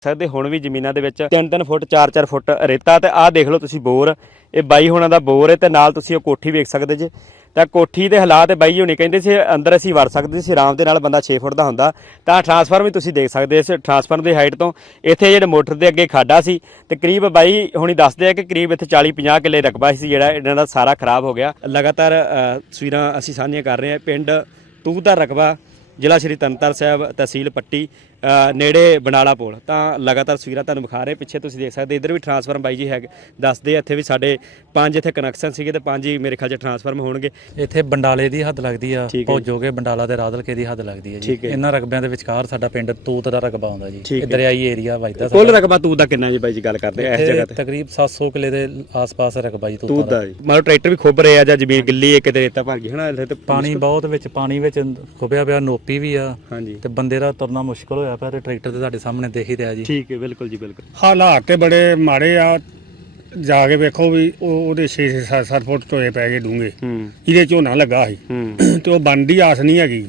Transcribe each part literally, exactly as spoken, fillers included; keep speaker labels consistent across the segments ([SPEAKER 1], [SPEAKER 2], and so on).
[SPEAKER 1] ਸਕਦੇ ਹੁਣ ਵੀ ਜ਼ਮੀਨਾਂ ਦੇ ਵਿੱਚ ਤਿੰਨ ਤਿੰਨ ਫੁੱਟ ਚਾਰ ਚਾਰ ਫੁੱਟ ਰੇਤਾ ਤੇ ਆਹ ਦੇਖ ਲਓ ਤੁਸੀਂ ਬੋਰ, ਇਹ ਬਾਈ ਹੋਣਾ ਦਾ ਬੋਰ ਹੈ ਤੇ ਨਾਲ ਤੁਸੀਂ ਉਹ ਕੋਠੀ ਵੇਖ ਸਕਦੇ ਜੇ। ਤਾਂ ਕੋਠੀ ਦੇ ਹਾਲਾਤ ਬਾਈ ਹੋਣੀ ਕਹਿੰਦੇ ਸੀ ਅੰਦਰ ਅਸੀਂ ਵੜ ਸਕਦੇ ਸੀ ਆਰਾਮ ਦੇ ਨਾਲ, ਬੰਦਾ ਛੇ ਫੁੱਟ ਦਾ ਹੁੰਦਾ। ਤਾਂ ਟਰਾਂਸਫਾਰਮਰ ਵੀ ਤੁਸੀਂ ਦੇਖ ਸਕਦੇ ਇਸ ਟਰਾਂਸਫਾਰਮਰ ਦੀ ਹਾਈਟ ਤੋਂ ਇੱਥੇ ਜਿਹੜੇ ਮੋਟਰ ਦੇ ਅੱਗੇ ਖਾਡਾ ਸੀ ਤੇ ਕਰੀਬ ਬਾਈ ਹੁਣੀ ਦੱਸਦੇ ਆ ਕਿ ਕਰੀਬ ਇੱਥੇ ਚਾਲੀ ਪੰਜਾਹ ਕਿੱਲੇ ਰਕਬਾ ਸੀ ਜਿਹੜਾ ਇਹਨਾਂ ਦਾ ਸਾਰਾ ਖਰਾਬ ਹੋ ਗਿਆ। ਲਗਾਤਾਰ ਤਸਵੀਰਾਂ ਅਸੀਂ ਸਾਂਝੀਆਂ ਕਰ ਰਹੇ ਹਾਂ ਪਿੰਡ ਤੂਤ ਦਾ ਰਕਬਾ, ਜ਼ਿਲ੍ਹਾ ਸ਼੍ਰੀ ਤਰਨਤਾਰਨ ਸਾਹਿਬ, ਤਹਿਸੀਲ ਪੱਟੀ, ਨੇੜੇ ਬਨਾਲਾ ਪੁਲ। ਤਾਂ ਲਗਾਤਾਰ ਤਸਵੀਰਾਂ ਤੁਹਾਨੂੰ ਵਿਖਾ ਰਹੇ, ਪਿੱਛੇ ਤੁਸੀਂ ਦੇਖ ਸਕਦੇ ਇੱਧਰ ਵੀ ਟਰਾਂਸਫਾਰਮ ਬਾਈ ਜੀ ਹੈਗੇ ਦੱਸਦੇ ਇੱਥੇ ਵੀ ਸਾਡੇ ਪੰਜ ਇੱਥੇ ਕਨੈਕਸ਼ਨ ਸੀਗੇ ਤੇ ਪੰਜ ਹੀ ਮੇਰੇ ਖਿਆਲ 'ਚ ਟਰਾਂਸਫਾਰਮ ਹੋਣਗੇ।
[SPEAKER 2] ਇੱਥੇ ਬੰਡਾਲੇ ਦੀ ਹੱਦ ਲੱਗਦੀ ਆ, ਭੋਜੋਗੇ ਬੰਡਾਲਾ ਤੇ ਰਾਦਲਕੇ ਦੀ ਹੱਦ ਲੱਗਦੀ ਹੈ ਜੀ। ਇਹਨਾਂ ਰਕਬਿਆਂ ਦੇ ਵਿਚਕਾਰ ਸਾਡਾ ਪਿੰਡ ਤੂਤ ਦਾ ਰਕਬਾ ਆਉਂਦਾ ਜੀ, ਦਰਿਆਈ ਏਰੀਆ ਵੱਜਦਾ।
[SPEAKER 1] ਕੁੱਲ ਰਕਬਾ ਤੂਤ ਦਾ ਕਿੰਨਾ ਜੀ ਬਾਈ ਜੀ ਗੱਲ ਕਰਦੇ ਆ ਇਸ ਜਗ੍ਹਾ ਤੇ?
[SPEAKER 2] ਤਕਰੀਬ ਸੱਤ ਸੌ ਕਿੱਲੇ ਦੇ ਆਸ-ਪਾਸ ਰਕਬਾ ਜੀ
[SPEAKER 1] ਤੂਤ ਦਾ ਜੀ। ਮਤਲਬ ਟਰੈਕਟਰ ਵੀ ਖੁੱਬ ਰਹੇ ਆ ਜਾਂ ਜ਼ਮੀਨ ਗਿੱਲੀ ਹੈ ਕਿਤੇ ਰੇਤਾ ਭਰ ਗਈ ਹਨਾ? ਇੱਥੇ ਤੇ
[SPEAKER 2] ਪਾਣੀ ਬਹੁਤ ਵਿੱਚ ਪਾਣੀ ਵਿੱਚ ਖੁੱਬਿਆ ਪਿਆ, ਨੋਪੀ ਵੀ ਆ
[SPEAKER 1] ਹਾਂਜੀ, ਤੇ
[SPEAKER 2] ਬੰਦੇ ਦਾ ਤੁਰਨਾ ਮੁਸ਼ਕਲ ਹੋਇਆ ਪਿਆ ਤੇ ਟਰੈਕਟਰ ਤੇ ਤੁਹਾਡੇ ਸਾਹਮਣੇ ਦੇਖ ਹੀ ਰਿਹਾ ਜੀ।
[SPEAKER 1] ਠੀਕ ਹੈ, ਬਿਲਕੁਲ ਜੀ ਬਿਲਕੁਲ।
[SPEAKER 3] ਹਾਲਾਤ ਤੇ ਬੜੇ ਮਾੜੇ ਆ, ਜਾ ਕੇ ਵੇਖੋ ਵੀ ਉਹ ਉਹਦੇ ਛੇ ਛੇ ਸੱਤ ਫੁੱਟ ਟੋਏ ਪੈ ਗਏ ਡੂੰਘੇ। ਇਹਦੇ ਝੋਨਾ ਲੱਗਾ ਸੀ ਤੇ ਉਹ ਬਣਦੀ ਆਸ ਨਹੀਂ ਹੈਗੀ।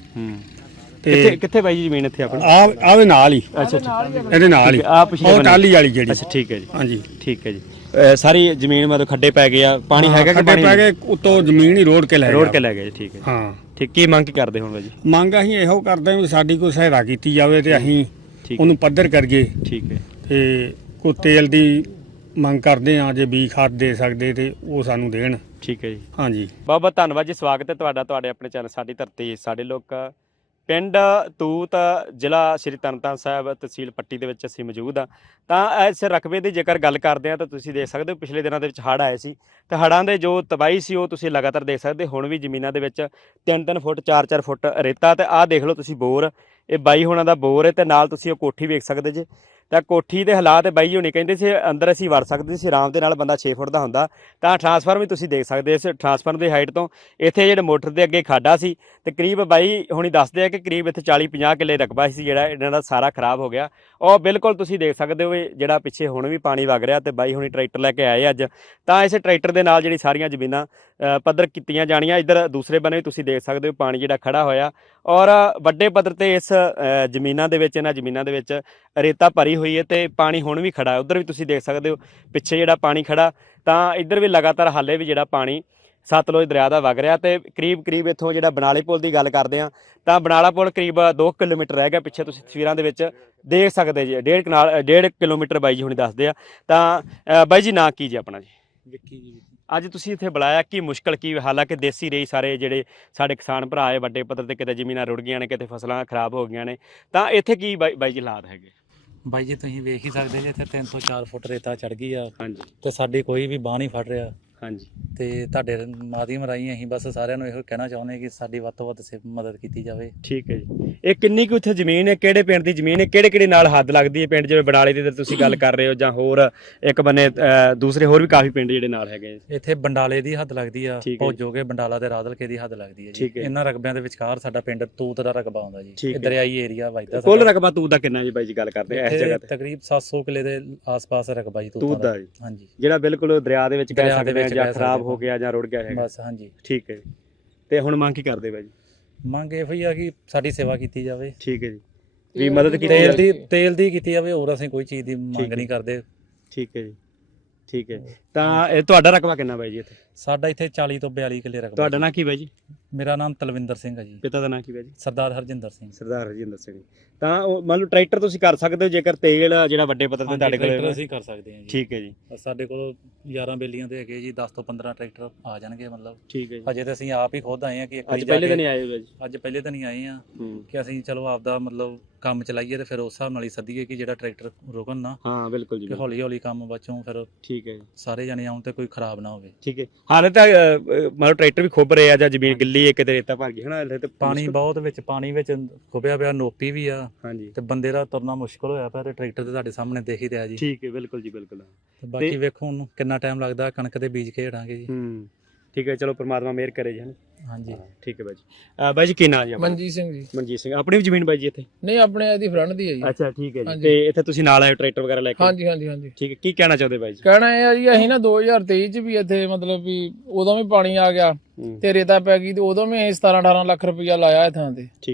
[SPEAKER 1] ਤੇ ਕਿੱਥੇ ਬਾਈ ਜੀ ਜ਼ਮੀਨ ਇੱਥੇ ਆਪਣੀ?
[SPEAKER 3] ਆ ਆਵੇ ਨਾਲ ਹੀ।
[SPEAKER 1] ਅੱਛਾ ਅੱਛਾ,
[SPEAKER 3] ਇਹਦੇ ਨਾਲ ਹੀ
[SPEAKER 1] ਆ ਪਿਛਲੇ
[SPEAKER 3] ਉਹ ਟਾਲੀ ਵਾਲੀ ਜਿਹੜੀ।
[SPEAKER 1] ਅੱਛਾ ਠੀਕ ਹੈ ਜੀ,
[SPEAKER 3] ਹਾਂਜੀ
[SPEAKER 1] ਠੀਕ ਹੈ ਜੀ। ਸਾਰੀ ਜ਼ਮੀਨ ਮਤਲਬ ਖੱਡੇ ਪੈ ਗਏ ਆ, ਪਾਣੀ ਹੈਗਾ ਕਿ ਪਾਣੀ
[SPEAKER 3] ਪੈ ਗਏ ਉੱਤੋਂ ਜ਼ਮੀਨ ਹੀ ਰੋੜ ਕੇ ਲੈ
[SPEAKER 1] ਰੋੜ ਕੇ ਲੈ ਗਏ? ਠੀਕ ਹੈ
[SPEAKER 3] ਹਾਂ
[SPEAKER 1] ਠੀਕ। ਕੀ ਮੰਗ ਕਰਦੇ ਹੁਣ ਬਾਈ ਜੀ?
[SPEAKER 3] ਮੰਗ ਅਸੀਂ ਇਹੋ ਕਰਦੇ ਵੀ ਸਾਡੀ ਕੋਈ ਸਹਾਇਤਾ ਕੀਤੀ ਜਾਵੇ ਤੇ ਅਸੀਂ ਉਹਨੂੰ ਪੱਧਰ ਕਰੀਏ।
[SPEAKER 1] ਠੀਕ ਹੈ।
[SPEAKER 3] ਤੇ ਕੋਈ ਤੇਲ ਦੀ ਮੰਗ ਕਰਦੇ ਆ, ਜੇ ਬੀਜ ਖਾਦ ਦੇ ਸਕਦੇ ਤੇ ਉਹ ਸਾਨੂੰ ਦੇਣ।
[SPEAKER 1] ਠੀਕ ਹੈ ਜੀ, ਹਾਂਜੀ। ਬਹੁਤ ਬਹੁਤ ਧੰਨਵਾਦ ਜੀ, ਸਵਾਗਤ ਹੈ ਤੁਹਾਡਾ ਤੁਹਾਡੇ ਆਪਣੇ ਚੈਨਲ ਸਾਡੀ ਧਰਤੀ ਸਾਡੇ ਲੋਕ। ਪਿੰਡ ਤੂਤ, ਜ਼ਿਲ੍ਹਾ ਸ਼੍ਰੀ ਤਰਨਤਾਰਨ ਸਾਹਿਬ, ਤਹਿਸੀਲ ਪੱਟੀ ਦੇ ਵਿੱਚ ਅਸੀਂ ਮੌਜੂਦ ਹਾਂ। ਤਾਂ ਇਸ ਰਕਬੇ ਦੀ ਜੇਕਰ ਗੱਲ ਕਰਦੇ ਹਾਂ ਤਾਂ ਤੁਸੀਂ ਦੇਖ ਸਕਦੇ ਹੋ ਪਿਛਲੇ ਦਿਨਾਂ ਦੇ ਵਿੱਚ ਹੜ੍ਹ ਆਏ ਸੀ ਤੇ ਹੜ੍ਹਾਂ ਦੇ ਜੋ ਤਬਾਹੀ ਸੀ ਉਹ ਤੁਸੀਂ ਲਗਾਤਾਰ ਦੇਖ ਸਕਦੇ। ਹੁਣ ਵੀ ਜ਼ਮੀਨਾਂ ਦੇ ਵਿੱਚ ਤਿੰਨ ਤਿੰਨ ਫੁੱਟ ਚਾਰ ਚਾਰ ਫੁੱਟ ਰੇਤਾ ਤੇ ਆਹ ਦੇਖ ਲਓ ਤੁਸੀਂ ਬੋਰ, ਇਹ ਬਾਈ ਹੋਣਾ ਦਾ ਬੋਰ ਹੈ ਤੇ ਨਾਲ ਤੁਸੀਂ ਉਹ ਕੋਠੀ ਵੇਖ ਸਕਦੇ ਜੇ। ਤਾਂ ਕੋਠੀ ਦੇ ਹਾਲਾਤ ਬਾਈ ਹੋਣੀ ਕਹਿੰਦੇ ਸੀ ਅੰਦਰ ਅਸੀਂ ਵੜ ਸਕਦੇ ਸੀ ਆਰਾਮ ਦੇ ਨਾਲ, ਬੰਦਾ ਛੇ ਫੁੱਟ ਦਾ ਹੁੰਦਾ। ਤਾਂ ਟਰਾਂਸਫਾਰਮਰ ਵੀ ਤੁਸੀਂ ਦੇਖ ਸਕਦੇ ਇਸ ਟਰਾਂਸਫਾਰਮਰ ਦੀ ਹਾਈਟ ਤੋਂ ਇੱਥੇ ਜਿਹੜੇ ਮੋਟਰ ਦੇ ਅੱਗੇ ਖਾਡਾ ਸੀ ਤੇ ਕਰੀਬ ਬਾਈ ਹੁਣੀ ਦੱਸਦੇ ਆ ਕਿ ਕਰੀਬ ਇੱਥੇ ਚਾਲੀ ਪੰਜਾਹ ਕਿੱਲੇ ਰਕਬਾ ਸੀ ਜਿਹੜਾ ਇਹਨਾਂ ਦਾ ਸਾਰਾ ਖਰਾਬ ਹੋ ਗਿਆ। ਉਹ ਬਿਲਕੁਲ ਤੁਸੀਂ ਦੇਖ ਸਕਦੇ ਹੋ ਜਿਹੜਾ ਪਿੱਛੇ ਹੁਣ ਵੀ ਪਾਣੀ ਵਗ ਰਿਹਾ ਤੇ ਬਾਈ ਹੁਣੀ ਟਰੈਕਟਰ ਲੈ ਕੇ ਆਏ ਅੱਜ। ਤਾਂ ਇਸ ਟਰੈਕਟਰ ਦੇ ਨਾਲ ਜਿਹੜੀ ਸਾਰੀਆਂ ਜ਼ਮੀਨਾਂ ਪੱਧਰ ਕੀਤੀਆਂ ਜਾਣੀਆਂ। ਇੱਧਰ ਦੂਸਰੇ ਬੰਨੇ ਵੀ ਤੁਸੀਂ ਦੇਖ ਸਕਦੇ ਹੋ ਪਾਣੀ ਜਿਹੜਾ ਖੜਾ ਹੋਇਆ ਔਰ ਵੱਡੇ ਪੱਧਰ ਤੇ ਇਸ ਜ਼ਮੀਨਾਂ ਦੇ ਵਿੱਚ ਇਹਨਾਂ ਜ਼ਮੀਨਾਂ ਦੇ ਵਿੱਚ ਰੇਤਾ ਭਰੀ ਹੋਈ ਹੈ ਤੇ ਪਾਣੀ ਹੁਣ ਵੀ ਖੜਾ। ਉੱਧਰ ਵੀ ਤੁਸੀਂ ਦੇਖ ਸਕਦੇ ਹੋ ਪਿੱਛੇ ਜਿਹੜਾ ਪਾਣੀ ਖੜਾ। ਤਾਂ ਇੱਧਰ ਵੀ ਲਗਾਤਾਰ ਹਾਲੇ ਵੀ ਜਿਹੜਾ ਪਾਣੀ ਸਤਲੁਜ ਦਰਿਆ ਦਾ ਵਗ ਰਿਹਾ ਤੇ ਕਰੀਬ ਕਰੀਬ ਇੱਥੋਂ ਜਿਹੜਾ ਬਨਾਲੇ ਪੁਲ ਦੀ ਗੱਲ ਕਰਦੇ ਹਾਂ ਤਾਂ ਬਨਾਲਾ ਪੁਲ ਕਰੀਬ ਦੋ ਕਿਲੋਮੀਟਰ ਰਹਿ ਗਿਆ ਪਿੱਛੇ, ਤੁਸੀਂ ਤਸਵੀਰਾਂ ਦੇ ਵਿੱਚ ਦੇਖ ਸਕਦੇ ਜੀ। ਡੇਢ ਕਨਾਲ ਡੇਢ ਕਿਲੋਮੀਟਰ ਬਾਈ ਜੀ ਹੁਣੀ ਦੱਸਦੇ ਆ। ਤਾਂ ਬਾਈ ਜੀ ਨਾਂ ਕੀ ਜੀ ਆਪਣਾ? ਜੀ
[SPEAKER 2] ਵਿੱਕੀ ਜੀ।
[SPEAKER 1] ਅੱਜ ਤੁਸੀਂ ਇੱਥੇ ਬੁਲਾਇਆ, ਕੀ ਮੁਸ਼ਕਲ ਕੀ? ਹਾਲਾਂਕਿ ਦੇਸੀ ਰਹੀ ਸਾਰੇ ਜਿਹੜੇ ਸਾਡੇ ਕਿਸਾਨ ਭਰਾ ਹੈ ਵੱਡੇ ਪੱਧਰ ਤੇ, ਕਿਤੇ ਜ਼ਮੀਨਾਂ ਰੁੜ ਗਈਆਂ ਨੇ, ਕਿਤੇ ਫਸਲਾਂ ਖਰਾਬ ਹੋ ਗਈਆਂ ਨੇ, ਤਾਂ ਇੱਥੇ ਕੀ ਬਾਈ ਬਾਈ ਜੀ ਹਾਲਾਤ ਹੈਗੇ?
[SPEAKER 2] ਬਾਈ ਜੀ ਤੁਸੀਂ ਵੇਖ ਹੀ ਸਕਦੇ ਜੀ ਇੱਥੇ ਤਿੰਨ ਤੋਂ ਚਾਰ ਫੁੱਟ ਰੇਤਾ ਚੜ ਗਈ ਆ।
[SPEAKER 1] ਹਾਂਜੀ।
[SPEAKER 2] ਤੇ ਸਾਡੀ ਕੋਈ ਵੀ ਬਾਂਹ ਨਹੀਂ ਫੜ ਰਿਹਾ।
[SPEAKER 1] ਹਾਂਜੀ।
[SPEAKER 2] ਤੇ ਤੁਹਾਡੇ ਮਾਧਿਅਮ ਰਾਹੀਂ ਅਸੀਂ ਬਸ ਸਾਰਿਆਂ ਨੂੰ ਇਹੋ ਕਹਿਣਾ ਚਾਹੁੰਦੇ ਕਿ ਸਾਡੀ ਵੱਧ ਤੋਂ ਵੱਧ ਮਦਦ ਕੀਤੀ ਜਾਵੇ।
[SPEAKER 1] ਠੀਕ ਹੈ ਜੀ। ਇਹ ਕਿੰਨੀ ਕੁ ਇੱਥੇ ਜ਼ਮੀਨ ਹੈ, ਕਿਹੜੇ ਪਿੰਡ ਦੀ ਜ਼ਮੀਨ ਹੈ, ਕਿਹੜੇ ਕਿਹੜੇ ਨਾਲ ਹੱਦ ਲੱਗਦੀ ਹੈ ਪਿੰਡ? ਜਿਵੇਂ ਬਨਾਲੇ ਦੀ ਤੁਸੀਂ ਗੱਲ ਕਰ ਰਹੇ ਹੋ ਜਾਂ ਹੋਰ ਇੱਕ ਬੰਨੇ ਦੂਸਰੇ ਹੋਰ ਵੀ ਕਾਫੀ ਪਿੰਡ ਜਿਹੜੇ ਨਾਲ ਹੈਗੇ?
[SPEAKER 2] ਇੱਥੇ ਬੰਡਾਲੇ ਦੀ ਹੱਦ ਲੱਗਦੀ ਆ, ਭੋਜੋਗੇ ਬੰਡਾਲਾ ਤੇ ਰਾਦਲਕੇ ਦੀ ਹੱਦ ਲੱਗਦੀ ਹੈ ਜੀ। ਇਹਨਾਂ ਰਕਬਿਆਂ ਦੇ ਵਿਚਕਾਰ ਸਾਡਾ ਪਿੰਡ ਤੂਤ ਦਾ ਰਕਬਾ ਆਉਂਦਾ ਜੀ, ਦਰਿਆਈ ਏਰੀਆ ਵੱਜਦਾ।
[SPEAKER 1] ਕੁੱਲ ਰਕਬਾ ਤੂਤ ਦਾ ਕਿੰਨਾ ਜੀ ਬਾਈ ਜੀ ਗੱਲ ਕਰਦੇ ਆ ਇਸ ਜਗ੍ਹਾ ਤੇ?
[SPEAKER 2] ਤਕਰੀਬ ਸੱਤ ਸੌ ਕਿੱਲੇ ਦੇ ਆਸ-ਪਾਸ ਰਕਬਾ ਜੀ
[SPEAKER 1] ਤੂਤ ਦਾ ਜੀ।
[SPEAKER 2] ਹਾਂਜੀ,
[SPEAKER 1] ਜਿਹੜਾ ਬਿਲਕੁਲ ਦਰਿਆ ਦੇ ਵਿੱਚ ਕਹਿ ਸਕਦੇ ਆ ਜਾਂ ਖਰਾਬ ਹੋ ਗਿਆ ਜਾਂ ਰੁੜ ਗਿਆ ਹੈਗਾ।
[SPEAKER 2] ਬਸ ਹਾਂਜੀ।
[SPEAKER 1] ਠੀਕ ਹੈ ਜੀ। ਤੇ ਹੁਣ ਮੰਗ ਕੀ ਕਰਦੇ ਬਾਈ ਜੀ?
[SPEAKER 2] ਮੰਗ ਇਹੋ ਹੀ ਆ ਕਿ ਸਾਡੀ ਸੇਵਾ ਕੀਤੀ ਜਾਵੇ।
[SPEAKER 1] ਠੀਕ ਹੈ ਜੀ, ਵੀ ਮਦਦ ਕੀਤੀ
[SPEAKER 2] ਤੇਲ ਦੀ ਤੇਲ ਦੀ ਕੀਤੀ ਜਾਵੇ, ਹੋਰ ਅਸੀਂ ਕੋਈ ਚੀਜ਼ ਦੀ ਮੰਗ ਨਹੀਂ ਕਰਦੇ।
[SPEAKER 1] ਠੀਕ ਹੈ ਜੀ, ਠੀਕ ਹੈ। ਤਾਂ ਇਹ ਤੁਹਾਡਾ ਰਕਬਾ ਕਿੰਨਾ ਬਾਈ ਜੀ ਇੱਥੇ?
[SPEAKER 2] ਸਾਡਾ ਇੱਥੇ ਚਾਲੀ ਤੋਂ ਬਿਆਲੀ ਕਿੱਲੇ ਰਕਬਾ।
[SPEAKER 1] ਤੁਹਾਡਾ ਨਾਂ ਕੀ ਬਾਈ ਜੀ?
[SPEAKER 2] ਮੇਰਾ ਨਾਮ ਤਲਵਿੰਦਰ ਸਿੰਘ ਹੈ ਜੀ।
[SPEAKER 1] ਪਿਤਾ ਦਾ ਨਾਂ ਕੀ ਬਾਈ ਜੀ?
[SPEAKER 2] ਸਰਦਾਰ ਹਰਜਿੰਦਰ ਸਿੰਘ।
[SPEAKER 1] ਸਰਦਾਰ ਹਰਜਿੰਦਰ ਸਿੰਘ। ਤਾਂ ਉਹ ਮੰਨ ਲਓ ਟਰੈਕਟਰ ਤੁਸੀਂ ਕਰ ਸਕਦੇ ਹੋ ਜੇਕਰ ਤੇਲ ਜਿਹੜਾ ਵੱਡੇ ਪੱਧਰ ਤੇ ਤੁਹਾਡੇ ਕੋਲ?
[SPEAKER 2] ਅਸੀਂ ਕਰ ਸਕਦੇ ਹਾਂ ਜੀ।
[SPEAKER 1] ਠੀਕ ਹੈ ਜੀ।
[SPEAKER 2] ਸਾਡੇ ਕੋਲ ਗਿਆਰਾਂ ਬੇਲੀਆਂ ਦੇ ਹੈਗੇ ਜੀ, ਦਸ ਤੋਂ ਪੰਦਰਾਂ ਟਰੈਕਟਰ ਆ ਜਾਣਗੇ ਮਤਲਬ।
[SPEAKER 1] ਠੀਕ ਹੈ ਜੀ।
[SPEAKER 2] ਅਜੇ ਤਾਂ ਅਸੀਂ ਆਪ ਹੀ ਖੁਦ ਆਏ ਆ ਕਿ
[SPEAKER 1] ਅੱਜ ਪਹਿਲੇ ਦਿਨ ਹੀ ਆਏ ਹੋ ਜੀ?
[SPEAKER 2] ਅੱਜ ਪਹਿਲੇ ਦਿਨ ਹੀ ਆਏ ਆ ਕਿ ਅਸੀਂ ਚਲੋ ਆਪਦਾ ਮਤਲਬ ਕੰਮ ਚਲਾਈਏ ਤੇ ਫਿਰ ਉਸ ਹਿਸਾਬ ਨਾਲ ਹੀ ਸੱਦੀਏ ਕਿ ਜਿਹੜਾ ਟਰੈਕਟਰ ਰੁਕਣ ਨਾ।
[SPEAKER 1] ਹਾਂ ਬਿਲਕੁਲ ਜੀ,
[SPEAKER 2] ਹੌਲੀ ਹੌਲੀ ਕੰਮ ਬਚੋਂ ਫਿਰ।
[SPEAKER 1] ਠੀਕ ਹੈ ਜੀ।
[SPEAKER 2] ਸਾਰੇ ਜਣੇ ਆਉਣ ਤੇ ਕੋਈ ਖਰਾਬ ਨਾ ਹੋਵੇ।
[SPEAKER 1] ਠੀਕ ਹੈ। ਹਾਲੇ ਤਾਂ ਮਤਲਬ ਟਰੈਕਟਰ ਵੀ ਖੁੱਬ ਰਹੇ ਆ ਜਾਂ ਜ਼ਮੀਨ ਗਿੱਲੀ ਹੈ, ਕਿਤੇ ਰੇਤਾ ਭਰ ਗਈ ਹਨਾ?
[SPEAKER 2] ਪਾਣੀ ਬਹੁਤ ਵਿੱਚ ਪਾਣੀ ਵਿੱਚ ਖੁੱਬਿਆ ਪਿਆ, ਨੋਪੀ ਵੀ ਆ।
[SPEAKER 1] ਹਾਂਜੀ। ਤੇ
[SPEAKER 2] ਬੰਦੇ ਦਾ ਤੁਰਨਾ ਮੁਸ਼ਕਲ ਹੋਇਆ ਪਿਆ ਤੇ ਟਰੈਕਟਰ ਤੇ ਤੁਹਾਡੇ ਸਾਹਮਣੇ ਦੇਖ ਹੀ ਰਿਹਾ ਜੀ।
[SPEAKER 1] ਠੀਕ ਹੈ, ਬਿਲਕੁਲ ਜੀ ਬਿਲਕੁਲ।
[SPEAKER 2] ਬਾਕੀ ਵੇਖੋ ਹੁਣ ਕਿੰਨਾ ਟਾਈਮ ਲੱਗਦਾ, ਕਣਕ ਦੇ ਬੀਜ ਕੇ ਹਟਾਂਗੇ ਜੀ।
[SPEAKER 1] ਹੂੰ ਠੀਕ ਹੈ, ਚਲੋ ਪਰਮਾਤਮਾ ਮਿਹਰ ਕਰੇ ਜੀ।
[SPEAKER 2] ਹਾਂਜੀ
[SPEAKER 1] ਠੀਕ ਹੈ ਬਾਈ ਜੀ। ਬਾਈ ਜੀ ਕੀ ਨਾਂ ਜੀ?
[SPEAKER 4] ਮਨਜੀਤ ਸਿੰਘ ਜੀ।
[SPEAKER 1] ਮਨਜੀਤ ਸਿੰਘ। ਆਪਣੀ ਵੀ ਜ਼ਮੀਨ ਬਾਈ ਜੀ ਇੱਥੇ?
[SPEAKER 4] ਨਹੀਂ, ਆਪਣੇ ਇਹਦੀ ਫਰੰਟ ਦੀ ਹੈ ਜੀ।
[SPEAKER 1] ਅੱਛਾ ਠੀਕ ਹੈ ਜੀ। ਤੇ ਇੱਥੇ ਤੁਸੀਂ ਨਾਲ ਆਏ ਟਰੈਕਟਰ ਵਗੈਰਾ ਲੈ ਕੇ?
[SPEAKER 4] ਹਾਂਜੀ ਹਾਂਜੀ ਹਾਂਜੀ।
[SPEAKER 1] ਠੀਕ ਹੈ। ਕੀ ਕਹਿਣਾ ਚਾਹੁੰਦੇ ਬਾਈ ਜੀ?
[SPEAKER 4] ਕਹਿਣਾ ਇਹ ਆ ਜੀ, ਅਸੀਂ ਨਾ ਦੋ ਹਜ਼ਾਰ ਤੇਈ ਚ ਵੀ ਇੱਥੇ ਮਤਲਬ ਵੀ ਉਦੋਂ ਵੀ ਪਾਣੀ ਆ ਗਿਆ ਤੇ ਰੇਤਾ ਪੈ ਗਈ ਤੇ ਉਦੋਂ ਵੀ ਅਸੀਂ ਸਤਾਰਾਂ ਅਠਾਰਾਂ ਲੱਖ ਰੁਪਈਆ ਲਾਇਆ ਇਹ ਥਾਂ ਤੇ।
[SPEAKER 1] ਠੀਕ ਹੈ ਜੀ।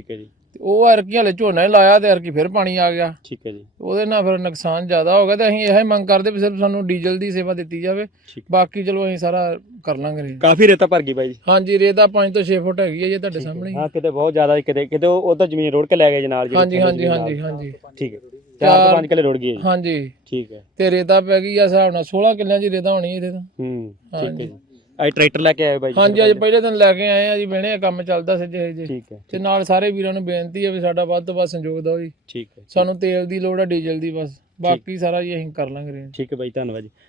[SPEAKER 4] ਤੇ ਉਹ ਐਰਕੀ ਹਲੇ ਝੋਨਾ ਹੀ ਲਾਇਆ ਤੇ ਐਰਕੀ ਫਿਰ ਪਾਣੀ ਆ ਗਿਆ,
[SPEAKER 1] ਠੀਕ ਹੈ ਜੀ।
[SPEAKER 4] ਉਹਦੇ ਨਾਲ ਫਿਰ ਨੁਕਸਾਨ ਜ਼ਿਆਦਾ ਹੋ ਗਿਆ ਤੇ ਅਸੀਂ ਇਹ ਮੰਗ ਕਰਦੇ ਵੀ ਸਿਰਫ ਸਾਨੂੰ ਡੀਜ਼ਲ ਦੀ ਸੇਵਾ ਦਿੱਤੀ ਜਾਵੇ,
[SPEAKER 1] ਠੀਕ।
[SPEAKER 4] ਬਾਕੀ ਚਲੋ ਅਸੀਂ ਸਾਰਾ ਕਰ ਲਾਂਗੇ arrange।
[SPEAKER 1] ਕਾਫੀ ਰੇਤਾ ਭਰ ਗਈ ਬਾਈ ਜੀ।
[SPEAKER 4] ਹਾਂਜੀ ਰੇਤਾ ਪੰਜ ਤੋਂ ਛੇ ਫੁੱਟ ਹੈਗੀ ਹੈ ਜੀ ਤੁਹਾਡੇ ਸਾਹਮਣੇ ਹੀ।
[SPEAKER 1] ਹਾਂ ਕਿਤੇ ਬਹੁਤ ਜ਼ਿਆਦਾ, ਕਿਤੇ ਕਿਤੇ ਉਹ ਤਾਂ ਜ਼ਮੀਨ ਰੋੜ ਕੇ ਲੈ ਗਏ ਜਨਾਲ ਜੀ।
[SPEAKER 4] ਹਾਂਜੀ ਹਾਂਜੀ ਹਾਂਜੀ ਹਾਂਜੀ
[SPEAKER 1] ਠੀਕ ਹੈ, ਚਾਰ ਤੋਂ ਪੰਜ ਕਿੱਲੇ ਰੁੜ ਗਏ ਜੀ।
[SPEAKER 4] ਹਾਂਜੀ
[SPEAKER 1] ਠੀਕ ਹੈ,
[SPEAKER 4] ਤੇ ਰੇਤਾ ਪੈ ਗਈ ਆ ਹਿਸਾਬ ਨਾਲ ਸੋਲਾਂ ਕਿੱਲਿਆਂ ਦੀ ਰੇਤਾ ਹੋਣੀ ਇਹਦੇ ਤਾਂ।
[SPEAKER 1] ਹੂੰ ਠੀਕ ਹੈ
[SPEAKER 4] ਹਾਂਜੀ
[SPEAKER 1] ਜੀ। ਅੱਜ ਟਰੈਕਟਰ ਲੈ ਕੇ ਆਏ ਬਾਈ ਜੀ?
[SPEAKER 4] ਹਾਂਜੀ ਅੱਜ ਪਹਿਲੇ ਦਿਨ ਲੈ ਕੇ ਆਏ ਆ ਜੀ, ਬਹਿਣੇ ਕੰਮ ਚੱਲਦਾ ਸੱਜੇ ਜੀ।
[SPEAKER 1] ਠੀਕ ਹੈ,
[SPEAKER 4] ਤੇ ਨਾਲ ਸਾਰੇ ਵੀਰਾਂ ਨੂੰ ਬੇਨਤੀ ਹੈ ਵੀ ਸਾਡਾ ਵੱਧ ਤੋਂ ਵੱਧ ਸੰਯੋਗ ਦਿਓ ਜੀ।
[SPEAKER 1] ਠੀਕ ਹੈ,
[SPEAKER 4] ਸਾਨੂੰ ਤੇਲ ਦੀ ਲੋੜ ਆ, ਡੀਜ਼ਲ ਦੀ ਬਸ, ਬਾਕੀ ਸਾਰਾ ਜੀ ਅਸੀਂ ਕਰ ਲਾਂਗੇ arrange।
[SPEAKER 1] ਠੀਕ ਹੈ ਬਾਈ, ਧੰਨਵਾਦ ਜੀ।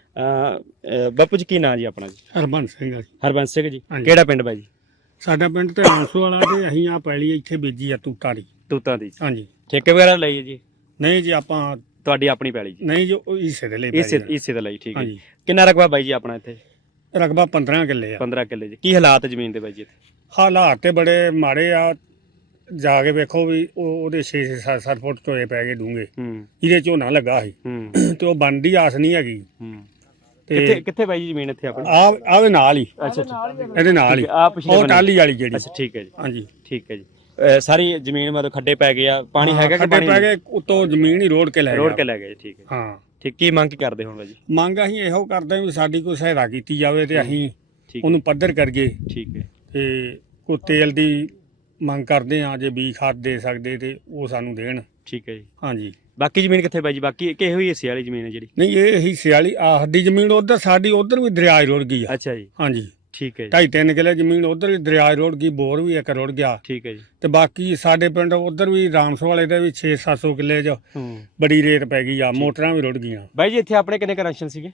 [SPEAKER 1] ਅਹ ਬਾਪੂ ਜੀ ਕੀ ਨਾਂ ਜੀ ਆਪਣਾ? ਜੀ
[SPEAKER 3] ਹਰਬੰਸ ਸਿੰਘ ਆ ਜੀ।
[SPEAKER 1] ਹਰਬੰਸ ਸਿੰਘ ਜੀ।
[SPEAKER 3] ਹਾਂਜੀ।
[SPEAKER 1] ਕਿਹੜਾ ਪਿੰਡ ਬਾਈ ਜੀ?
[SPEAKER 3] ਸਾਡਾ ਪਿੰਡ ਤੇ ਆਂਸੂ ਵਾਲਾ ਤੇ ਅਸੀਂ ਆ ਪੈਲੀ ਇੱਥੇ ਬੀਜੀ ਆ ਤੂਤਾਂ ਦੀ।
[SPEAKER 1] ਤੂਤਾਂ ਦੀ?
[SPEAKER 3] ਹਾਂਜੀ।
[SPEAKER 1] ਠੇਕੇ ਵਗੈਰਾ ਲਈ ਹੈ ਜੀ?
[SPEAKER 3] ਨਹੀਂ ਜੀ ਆਪਾਂ
[SPEAKER 1] ਤੁਹਾਡੀ ਆਪਣੀ ਪੈਲੀ ਜੀ?
[SPEAKER 3] ਨਹੀਂ ਜੋ ਹਿੱਸੇ ਦੇ ਲਈ
[SPEAKER 1] ਇਸੇ
[SPEAKER 3] ਪੈਲੀ ਆ।
[SPEAKER 1] ਇਸੇ ਦਾ ਲਈ, ਠੀਕ ਹੈ।
[SPEAKER 3] ਹਾਂਜੀ।
[SPEAKER 1] ਕਿੰਨਾ ਰਕਬਾ ਬਾਈ ਜੀ ਆਪਣਾ ਇੱਥੇ?
[SPEAKER 3] ਰਕਬਾ ਪੰਦਰਾਂ ਕਿੱਲੇ ਆ।
[SPEAKER 1] ਪੰਦਰਾਂ ਕਿੱਲੇ ਜੀ। ਕੀ ਹਾਲਾਤ ਜ਼ਮੀਨ ਦੇ ਬਾਈ ਜੀ ਇੱਥੇ?
[SPEAKER 3] ਹਾਲਾਤ ਤੇ ਬੜੇ ਮਾੜੇ ਆ, ਜਾ ਕੇ ਵੇਖੋ ਵੀ ਉਹ ਉਹਦੇ ਛੇ ਛੇ ਸੱਤ ਫੁੱਟ ਟੋਏ ਪੈ ਗਏ ਡੂੰਘੇ।
[SPEAKER 1] ਹੂੰ
[SPEAKER 3] ਇਹਦੇ ਝੋਨਾ ਲੱਗਾ ਸੀ
[SPEAKER 1] ਹੂੰ
[SPEAKER 3] ਤੇ ਉਹ ਬਣਦੀ ਆਸ ਨਹੀਂ ਹੈਗੀ।
[SPEAKER 1] ਹੂੰ
[SPEAKER 3] ਤੇ
[SPEAKER 1] ਕਿੱਥੇ ਕਿੱਥੇ ਬਾਈ ਜੀ ਜ਼ਮੀਨ ਇੱਥੇ ਆਪਣੀ?
[SPEAKER 3] ਆ ਆਵੇ ਨਾਲ ਹੀ,
[SPEAKER 1] ਅੱਛਾ ਠੀਕ
[SPEAKER 3] ਇਹਦੇ ਨਾਲ ਹੀ
[SPEAKER 1] ਆ ਪਿਛਲੇ
[SPEAKER 3] ਉਹ
[SPEAKER 1] ਬੰਨੇ?
[SPEAKER 3] ਟਾਲੀ ਵਾਲੀ ਜਿਹੜੀ।
[SPEAKER 1] ਅੱਛਾ ਠੀਕ ਹੈ ਜੀ,
[SPEAKER 3] ਹਾਂਜੀ।
[SPEAKER 1] ਠੀਕ ਹੈ ਜੀ। ਅਹ ਸਾਰੀ ਜ਼ਮੀਨ ਮਤਲਬ ਖੱਡੇ ਪੈ ਗਏ ਆ, ਪਾਣੀ ਹੈਗਾ ਕਿ
[SPEAKER 3] ਖੱਡੇ
[SPEAKER 1] ਪਾਣੀ
[SPEAKER 3] ਪੈ ਗਏ ਉੱਤੋਂ ਜ਼ਮੀਨ ਹੀ ਰੋੜ ਕੇ ਲੈ
[SPEAKER 1] ਰੋੜ
[SPEAKER 3] ਗਿਆ।
[SPEAKER 1] ਕੇ ਲੈ ਗਏ? ਠੀਕ ਹੈ,
[SPEAKER 3] ਹਾਂ।
[SPEAKER 1] ਠੀਕ। ਕੀ ਮੰਗ ਕੀ ਕਰਦੇ ਹੁਣ ਬਾਈ ਜੀ?
[SPEAKER 3] ਮੰਗ ਅਸੀਂ ਇਹੋ ਕਰਦੇ ਹਾਂ ਵੀ ਸਾਡੀ ਕੋਈ ਸਹਾਇਤਾ ਕੀਤੀ ਜਾਵੇ ਤੇ ਅਸੀਂ
[SPEAKER 1] ਠੀਕ
[SPEAKER 3] ਉਹਨੂੰ ਪੱਧਰ ਕਰੀਏ।
[SPEAKER 1] ਠੀਕ ਹੈ,
[SPEAKER 3] ਤੇ ਕੋਈ ਤੇਲ ਦੀ ਮੰਗ ਕਰਦੇ ਆ, ਜੇ ਬੀਜ ਖਾਦ ਦੇ ਸਕਦੇ ਤੇ ਉਹ ਸਾਨੂੰ ਦੇਣ।
[SPEAKER 1] ਠੀਕ ਹੈ ਜੀ।
[SPEAKER 3] ਹਾਂਜੀ।
[SPEAKER 1] ਬਾਕੀ ਜ਼ਮੀਨ ਕਿੱਥੇ ਬਾਈ ਜੀ? ਬਾਕੀ ਕਿ ਇਹੋ ਹੀ ਹਿੱਸੇ ਵਾਲੀ ਜ਼ਮੀਨ ਹੈ ਜਿਹੜੀ?
[SPEAKER 3] ਨਹੀਂ ਇਹ ਹਿੱਸੇ ਵਾਲੀ ਆਹ ਦੀ ਜ਼ਮੀਨ ਉਧਰ, ਸਾਡੀ ਉਧਰ ਵੀ ਦਰਿਆ 'ਚ ਰੁੜ ਗਈ ਆ।
[SPEAKER 1] ਅੱਛਾ ਜੀ,
[SPEAKER 3] ਹਾਂਜੀ।
[SPEAKER 1] ਠੀਕ ਹੈ ਜੀ।
[SPEAKER 3] ਢਾਈ ਤਿੰਨ ਕਿੱਲੇ ਜ਼ਮੀਨ ਉਧਰ ਵੀ ਦਰਿਆ 'ਚ ਰੁੜ ਗਈ, ਬੋਰ ਵੀ ਇੱਕ ਰੁੜ ਗਿਆ।
[SPEAKER 1] ਠੀਕ ਹੈ ਜੀ।
[SPEAKER 3] ਤੇ ਬਾਕੀ ਸਾਡੇ ਪਿੰਡ ਉਧਰ ਵੀ ਰਾਮਸੋ ਵਾਲੇ ਦੇ ਵੀ ਛੇ ਸੱਤ ਸੌ ਕਿੱਲੇ 'ਚ
[SPEAKER 1] ਹੂੰ
[SPEAKER 3] ਬੜੀ ਰੇਤ ਪੈ ਗਈ ਆ, ਮੋਟਰਾਂ ਵੀ ਰੁੜ ਗਈਆਂ।
[SPEAKER 1] ਬਾਈ ਜੀ ਇੱਥੇ ਆਪਣੇ ਕਿੰਨੇ ਕਨੈਕਸ਼ਨ ਸੀਗੇ?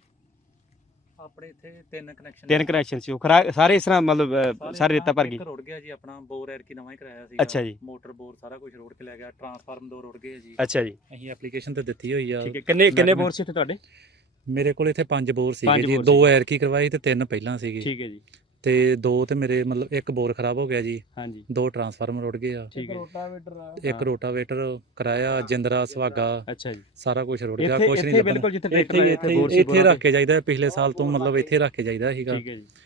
[SPEAKER 2] ਆਪਣੇ ਇੱਥੇ ਤਿੰਨ ਕਨੈਕਸ਼ਨ
[SPEAKER 1] ਤਿੰਨ ਕਨੈਕਸ਼ਨ ਸੀ। ਉਹ ਖਰਾ- ਸਾਰੇ ਇਸ ਤਰ੍ਹਾਂ ਮਤਲਬ ਅਹ, ਸਾਰੇ ਰੇਤਾ ਭਰ ਗਈ?
[SPEAKER 2] ਇੱਕ ਰੁੜ ਗਿਆ ਜੀ, ਆਪਣਾ ਬੋਰ ਐਰਕੀ ਨਵਾਂ ਹੀ ਕਰਾਇਆ ਸੀ।
[SPEAKER 1] ਅੱਛਾ ਜੀ।
[SPEAKER 2] ਮੋਟਰ ਬੋਰ ਸਾਰਾ ਕੁਝ ਰੋੜ ਕੇ ਲੈ ਗਿਆ, ਟਰਾਂਸਫਾਰਮ ਦੋ ਰੁੜ ਗਏ ਜੀ।
[SPEAKER 1] ਅੱਛਾ ਜੀ।
[SPEAKER 2] ਅਸੀਂ ਐਪਲੀਕੇਸ਼ਨ ਤੇ ਦਿੱਤੀ ਹੋਈ ਆ।
[SPEAKER 1] ਠੀਕ ਹੈ। ਕਿੰਨੇ ਕਿੰਨੇ ਬੋਰ ਸੀ ਇੱਥੇ ਤੁਹਾਡੇ?
[SPEAKER 2] ਮੇਰੇ ਕੋਲ ਇੱਥੇ ਪੰਜ ਬੋਰ
[SPEAKER 1] ਪੰਜ
[SPEAKER 2] ਸੀਗੇ ਜੀ,
[SPEAKER 1] ਬੋਰ
[SPEAKER 2] ਦੋ ਐਰਕੀ ਕਰਵਾਈ ਤੇ ਤਿੰਨ ਪਹਿਲਾਂ ਸੀਗੀ।
[SPEAKER 1] ਠੀਕ ਹੈ ਜੀ।
[SPEAKER 2] ਤੇ ਦੋ ਤੇ ਮੇਰੇ ਮਤਲਬ ਇੱਕ ਬੋਰ ਖਰਾਬ ਹੋ ਗਿਆ ਜੀ,
[SPEAKER 1] ਹਾਂਜੀ
[SPEAKER 2] ਦੋ ਟਰਾਂਸਫਾਰਮਰ ਰੁੜ ਗਏ ਆ,
[SPEAKER 1] ਠੀਕ ਹੈ।
[SPEAKER 2] ਇੱਕ ਰੋਟਾਵੇਟਰ ਕਰਾਇਆ, ਜਿੰਦਰਾ ਸੁਹਾਗਾ
[SPEAKER 1] ਅੱਛਾ ਜੀ।
[SPEAKER 2] ਸਾਰਾ ਕੁਝ ਰੁੜ ਗਿਆ,
[SPEAKER 1] ਇੱਥੇ
[SPEAKER 2] ਕੁਝ ਨਹੀਂ
[SPEAKER 1] ਇੱਥੇ
[SPEAKER 2] ਲੱਭਣਾ।
[SPEAKER 1] ਬਿਲਕੁਲ ਜਿੱਥੇ
[SPEAKER 2] ਇੱਥੇ
[SPEAKER 1] ਟਰੈਕਟਰ
[SPEAKER 2] ਇੱਥੇ
[SPEAKER 1] ਬੋਰ ਸੀ
[SPEAKER 2] ਇੱਥੇ ਰੱਖ ਕੇ ਜਾਈਦਾ, ਪਿਛਲੇ ਸਾਲ ਤੋਂ ਮਤਲਬ ਇੱਥੇ ਰੱਖ ਕੇ ਜਾਈਦਾ ਸੀਗਾ।
[SPEAKER 1] ਠੀਕ ਹੈ ਜੀ।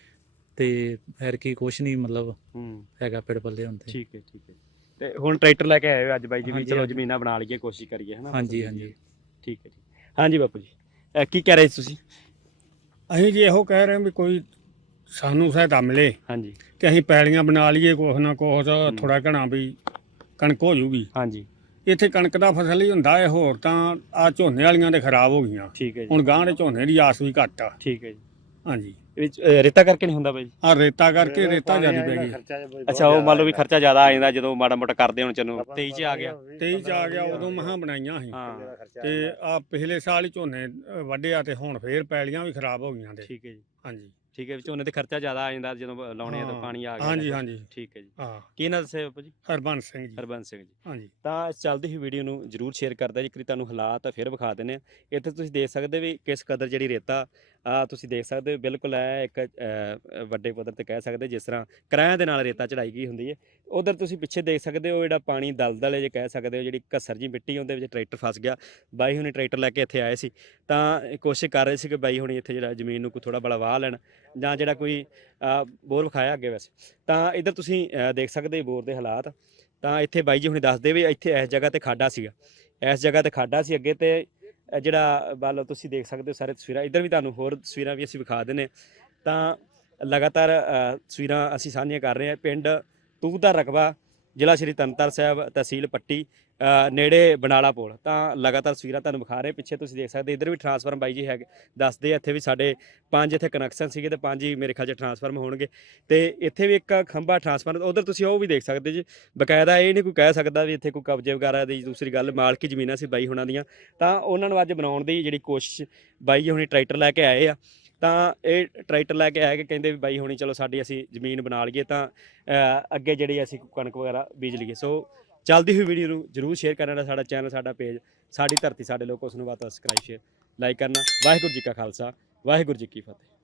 [SPEAKER 2] ਤੇ ਐਰਕੀ ਕੁਛ ਨਹੀਂ ਮਤਲਬ
[SPEAKER 1] ਹੂੰ
[SPEAKER 2] ਹੈਗਾ ਪਿੜ ਪੱਲੇ ਹੁਣ ਤੇ।
[SPEAKER 1] ਠੀਕ ਹੈ, ਠੀਕ ਹੈ। ਤੇ ਹੁਣ ਟਰੈਕਟਰ ਲੈ ਕੇ ਆਏ ਹੋ ਅੱਜ ਬਾਈ ਜੀ ਵੀ
[SPEAKER 2] ਹਾਂਜੀ,
[SPEAKER 1] ਚਲੋ
[SPEAKER 2] ਹਾਂਜੀ।
[SPEAKER 1] ਜ਼ਮੀਨਾਂ ਬਣਾ ਲਈਏ, ਕੋਸ਼ਿਸ਼ ਕਰੀਏ ਹਨਾ?
[SPEAKER 2] ਹਾਂਜੀ ਹਾਂਜੀ
[SPEAKER 1] ਠੀਕ ਹੈ ਜੀ। ਹਾਂਜੀ ਬਾਪੂ ਜੀ ਅਹ ਕੀ ਕਹਿ ਰਹੇ ਸੀ ਤੁਸੀਂ?
[SPEAKER 3] ਅਸੀਂ ਜੀ ਇਹੋ ਕਹਿ ਰਹੇ ਹਾਂ ਵੀ ਕੋਈ ਸਾਨੂੰ ਸਹਾਇਤਾ ਮਿਲੇ
[SPEAKER 1] ਹਾਂਜੀ
[SPEAKER 3] ਤੇ ਅਸੀਂ ਪੈਲੀਆਂ ਬਣਾ ਲਈਏ, ਕੁਛ ਨਾ ਕੁਛ ਥੋੜਾ ਘਣਾ ਵੀ ਕਣਕ ਹੋ ਜੂਗੀ।
[SPEAKER 1] ਹਾਂਜੀ
[SPEAKER 3] ਇੱਥੇ ਕਣਕ ਦਾ ਫਸਲ ਹੀ ਹੁੰਦਾ ਹੈ, ਹੋਰ ਤਾਂ ਆ ਝੋਨੇ ਵਾਲੀਆਂ ਦੇ ਖਰਾਬ ਹੋ ਗਈਆਂ।
[SPEAKER 1] ਠੀਕ ਹੈ ਜੀ।
[SPEAKER 3] ਹੁਣ ਗਾਂ ਦੇ ਝੋਨੇ ਦੀ ਆਸ ਵੀ ਘੱਟ ਆ।
[SPEAKER 1] ਠੀਕ ਹੈ ਜੀ।
[SPEAKER 3] ਹਾਂਜੀ।
[SPEAKER 1] ਇਹ ਵਿੱਚ ਅਹ, ਰੇਤਾ ਕਰਕੇ ਨਹੀਂ ਹੁੰਦਾ ਬਾਈ ਜੀ?
[SPEAKER 3] ਆ ਰੇਤਾ ਕਰਕੇ ਰੇਤਾ ਜ਼ਿਆਦਾ ਪੈ ਗਈ।
[SPEAKER 1] ਅੱਛਾ ਉਹ ਮੰਨ ਲਓ ਵੀ ਖਰਚਾ ਜ਼ਿਆਦਾ ਆ ਜਾਂਦਾ ਜਦੋਂ ਮਾੜਾ ਮੋਟਾ ਕਰਦੇ ਹੁਣ ਚਲੋ ਤੇਈ ਚ ਆ ਗਿਆ।
[SPEAKER 3] ਤੇਈ ਚ ਆ ਗਿਆ, ਉਦੋਂ ਮਹਾਂ ਬਣਾਈਆਂ ਸੀ।
[SPEAKER 1] ਹਾਂ
[SPEAKER 3] ਤੇ ਆ ਪਿਛਲੇ ਸਾਲ ਹੀ ਝੋਨੇ ਅ, ਵੱਢਿਆ ਤੇ ਹੁਣ ਫੇਰ ਪੈਲੀਆਂ ਵੀ ਖਰਾਬ ਹੋ ਗਈਆਂ ਤੇ।
[SPEAKER 1] ਠੀਕ ਹੈ ਜੀ।
[SPEAKER 3] ਹਾਂਜੀ
[SPEAKER 1] ਠੀਕ ਹੈ ਵੀ ਝੋਨੇ ਤੇ ਖਰਚਾ ਜ਼ਿਆਦਾ ਆ ਜਾਂਦਾ ਜਦੋਂ ਲਾਉਣੇ ਆ ਤਾਂ
[SPEAKER 3] ਹਾਂ।
[SPEAKER 1] ਪਾਣੀ ਆ ਗਿਆ।
[SPEAKER 3] ਹਾਂਜੀ ਹਾਂਜੀ
[SPEAKER 1] ਠੀਕ ਹੈ ਜੀ।
[SPEAKER 3] ਹਾਂ।
[SPEAKER 1] ਕੀ ਨਾਂ ਦੱਸਿਆ ਬਾਪੂ ਜੀ?
[SPEAKER 3] ਹਰਬੰਸ ਸਿੰਘ ਜੀ।
[SPEAKER 1] ਹਰਬੰਸ ਸਿੰਘ ਜੀ।
[SPEAKER 3] ਹਾਂਜੀ।
[SPEAKER 1] ਤਾਂ ਇਸ ਚੱਲਦੀ ਹੋਈ ਵੀਡੀਓ ਨੂੰ ਜਰੂਰ ਸ਼ੇਅਰ ਕਰਦਾ ਜੀ, ਕਿ ਤੁਹਾਨੂੰ ਹਾਲਾਤ ਫਿਰ ਵਿਖਾ ਦਿੰਦੇ ਆ। ਇੱਥੇ ਤੁਸੀਂ ਦੇਖ ਸਕਦੇ ਵੀ ਕਿਸ ਕਦਰ ਜਿਹੜੀ ਰੇਤਾ ਆ ਤੁਸੀਂ ਦੇਖ ਸਕਦੇ ਹੋ, ਬਿਲਕੁਲ ਹੈ ਇੱਕ ਅ, ਵੱਡੇ ਪੱਧਰ ਤੇ ਕਹਿ ਸਕਦੇ ਜਿਸ ਤਰ੍ਹਾਂ ਕਿਰਾਇਆਂ ਦੇ ਨਾਲ ਰੇਤਾ ਚੜਾਈ ਗਈ ਹੁੰਦੀ ਹੈ। ਉਧਰ ਤੁਸੀਂ ਪਿੱਛੇ ਦੇਖ ਸਕਦੇ ਹੋ ਜਿਹੜਾ ਪਾਣੀ ਦਲਦਲ ਹੈ ਜੇ ਕਹਿ ਸਕਦੇ ਹੋ, ਜਿਹੜੀ ਘੱਸਰ ਜੀ ਮਿੱਟੀ ਉਹਦੇ ਵਿੱਚ ਟਰੈਕਟਰ ਫਸ ਗਿਆ। ਬਾਈ ਹੁਣੀ ਟਰੈਕਟਰ ਲੈ ਕੇ ਇੱਥੇ ਆਏ ਸੀ ਤਾਂ ਕੋਸ਼ਿਸ਼ ਕਰ ਰਹੇ ਸੀ ਕਿ ਬਾਈ ਹੁਣੀ ਇੱਥੇ ਜਿਹੜਾ ਜ਼ਮੀਨ ਨੂੰ ਕੋਈ ਥੋੜਾ ਬੜਾ ਵਾਹ ਲੈਣ ਜਾਂ ਜਿਹੜਾ ਕੋਈ ਅ, ਬੋਰ ਵਿਖਾਇਆ ਅੱਗੇ ਵੈਸੇ। ਤਾਂ ਇੱਧਰ ਤੁਸੀਂ ਅ, ਦੇਖ ਸਕਦੇ ਬੋਰ ਦੇ ਹਾਲਾਤ। ਤਾਂ ਇੱਥੇ ਬਾਈ ਜੀ ਹੁਣੀ ਦੱਸਦੇ ਵੀ ਇੱਥੇ ਇਸ ਜਗ੍ਹਾ ਤੇ ਖਾਡਾ ਸੀਗਾ, ਇਸ ਜਗ੍ਹਾ ਤੇ ਖਾਡਾ ਸੀ ਅੱਗੇ, ਤੇ ਇਹ ਜਿਹੜਾ ਵੱਲ ਤੁਸੀਂ ਦੇਖ ਸਕਦੇ ਹੋ ਸਾਰੇ ਤਸਵੀਰਾਂ, ਇੱਧਰ ਵੀ ਤੁਹਾਨੂੰ ਹੋਰ ਤਸਵੀਰਾਂ ਵੀ ਅਸੀਂ ਵਿਖਾ ਦਿੰਦੇ। ਤਾਂ ਲਗਾਤਾਰ ਅ, ਤਸਵੀਰਾਂ ਅਸੀਂ ਸਾਂਝੀਆਂ ਕਰ ਰਹੇ ਹਾਂ। ਪਿੰਡ ਤੂਤ ਦਾ ਰਕਬਾ, ਜ਼ਿਲ੍ਹਾ ਸ਼੍ਰੀ ਤਰਨਤਾਰਨ ਸਾਹਿਬ, ਤਹਿਸੀਲ ਪੱਟੀ, ਅ, ਨੇੜੇ ਬਨਾਲਾ ਪੁਲ। ਤਾਂ ਲਗਾਤਾਰ ਤਸਵੀਰਾਂ ਤੁਹਾਨੂੰ ਵਿਖਾ ਰਹੇ। ਪਿੱਛੇ ਤੁਸੀਂ ਦੇਖ ਸਕਦੇ ਇੱਧਰ ਵੀ ਟਰਾਂਸਫਾਰਮ ਬਾਈ ਜੀ ਹੈਗੇ ਦੱਸਦੇ ਇੱਥੇ ਵੀ ਸਾਡੇ ਪੰਜ ਇੱਥੇ ਕਨੈਕਸ਼ਨ ਸੀਗੇ ਤੇ ਪੰਜ ਹੀ ਮੇਰੇ ਖਿਆਲ 'ਚ ਟਰਾਂਸਫਾਰਮ ਹੋਣਗੇ। ਤੇ ਇੱਥੇ ਵੀ ਇੱਕ ਖੰਭਾ ਟਰਾਂਸਫਾਰਮ, ਉਧਰ ਤੁਸੀਂ ਉਹ ਵੀ ਦੇਖ ਸਕਦੇ ਜੀ ਬਕਾਇਦਾ। ਇਹ ਨਹੀਂ ਕੋਈ ਕਹਿ ਸਕਦਾ ਵੀ ਇੱਥੇ ਕੋਈ ਕਬਜ਼ੇ ਵਗੈਰਾ ਦੀ। ਦੂਸਰੀ ਗੱਲ ਮਾਲਕੀ ਜ਼ਮੀਨਾਂ ਸੀ ਬਾਈ ਹੁਣਾਂ ਦੀਆਂ, ਤਾਂ ਉਹਨਾਂ ਨੂੰ ਅੱਜ ਬਣਾਉਣ ਦੀ ਜਿਹੜੀ ਕੋਸ਼ਿਸ਼ ਬਾਈ ਜੀ ਹੁਣੀ ਟਰੈਕਟਰ ਲੈ ਕੇ ਆਏ ਆ। ਤਾਂ ਇਹ ਟਰੈਕਟਰ ਲੈ ਕੇ ਆਏ ਕਿ ਕਹਿੰਦੇ ਵੀ ਬਾਈ ਹੁਣੀ ਚਲੋ ਸਾਡੀ ਅਸੀਂ ਜ਼ਮੀਨ ਬਣਾ ਲਈਏ ਤਾਂ ਅ, ਅੱਗੇ ਜਿਹੜੀ ਅਸੀਂ ਕਣਕ ਵਗੈਰਾ ਬੀਜ ਲਈਏ। ਸੋ ਚੱਲਦੀ ਹੋਈ ਵੀਡੀਓ ਨੂੰ ਜਰੂਰ ਸ਼ੇਅਰ ਕਰਨਾ। ਸਾਡਾ ਚੈਨਲ, ਸਾਡਾ ਪੇਜ, ਸਾਡੀ ਧਰਤੀ ਸਾਡੇ ਲੋਕ, ਉਸ ਨੂੰ ਬਾਤ ਸਬਸਕ੍ਰਾਈਬ, ਸ਼ੇਅਰ, ਲਾਈਕ ਕਰਨਾ। ਵਾਹਿਗੁਰੂ ਜੀ ਕਾ ਖਾਲਸਾ, ਵਾਹਿਗੁਰੂ ਜੀ ਕੀ ਫਤਿਹ।